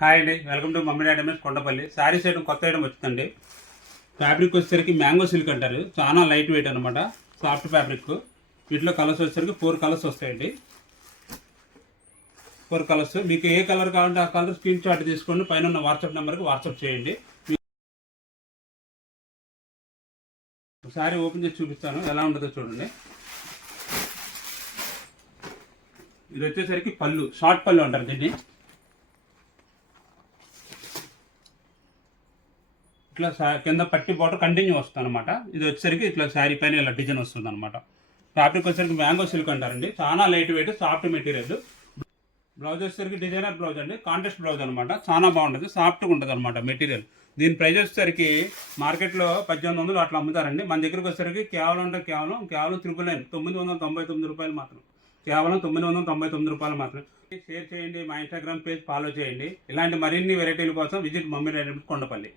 Hi అండి, welcome to mummy daddy MS Kondapalli. Saris item కొత్త item వచ్చిందండి. ఫ్యాబ్రిక్ వచ్చేసరికి మ్యాంగో సిల్క్ అంటారు. చాలా లైట్ వెయిట్ అనమాట, సాఫ్ట్ ఫ్యాబ్రిక్. వీటిలో కలర్స్ వచ్చేసరికి 4 కలర్స్ వస్తాయండి. 4 కలర్స్. మీకు ఏ కలర్ కావాలంటే ఆ కలర్ స్క్రీన్ షాట్ తీసుకోండి, పైన ఉన్న వాట్సాప్ నెంబర్కి వాట్సాప్ చేయండి. శారీ ఓపెన్ చేసి చూపిస్తాను, ఎలా ఉంటుందో చూడండి. ఇది వచ్చేసరికి పళ్ళు, షార్ట్ పళ్ళు అంటారు దీన్ని. ఇట్లా కింద పట్టి బార్డర్ కంటిన్యూ వస్తుంది అనమాట. ఇది వచ్చేసరికి ఇట్లా శారీ పైన ఇలా డిజైన్ వస్తుంది అనమాట. ఫ్యాబ్రిక్ వచ్చేసరికి మ్యాంగో సిల్క్ అంటారండి. చాలా light weight, soft material. Blouse వచ్చేసరికి డిజైనర్ బ్లౌజ్ అండి, కాంట్రాస్ట్ బ్లౌజ్ అనమాట. చాలా బాగుంటుంది, సాఫ్ట్గా ఉంటుంది అనమాట మెటీరియల్. దీని ప్రైస్ వచ్చేసరికి మార్కెట్లో 1800 అట్లా అమ్ముతారండి. మన దగ్గరకు వచ్చేసరికి కేవలం 999 రూపాయలు మాత్రం. కేవలం 999 రూపాయలు మాత్రం. షేర్ చేయండి, మా ఇన్స్టాగ్రామ్ పేజ్ ఫాలో చేయండి. ఇలాంటి మరిన్ని వెరైటీల కోసం విజిట్ మమ్మీ డాడీ కొండపల్లి.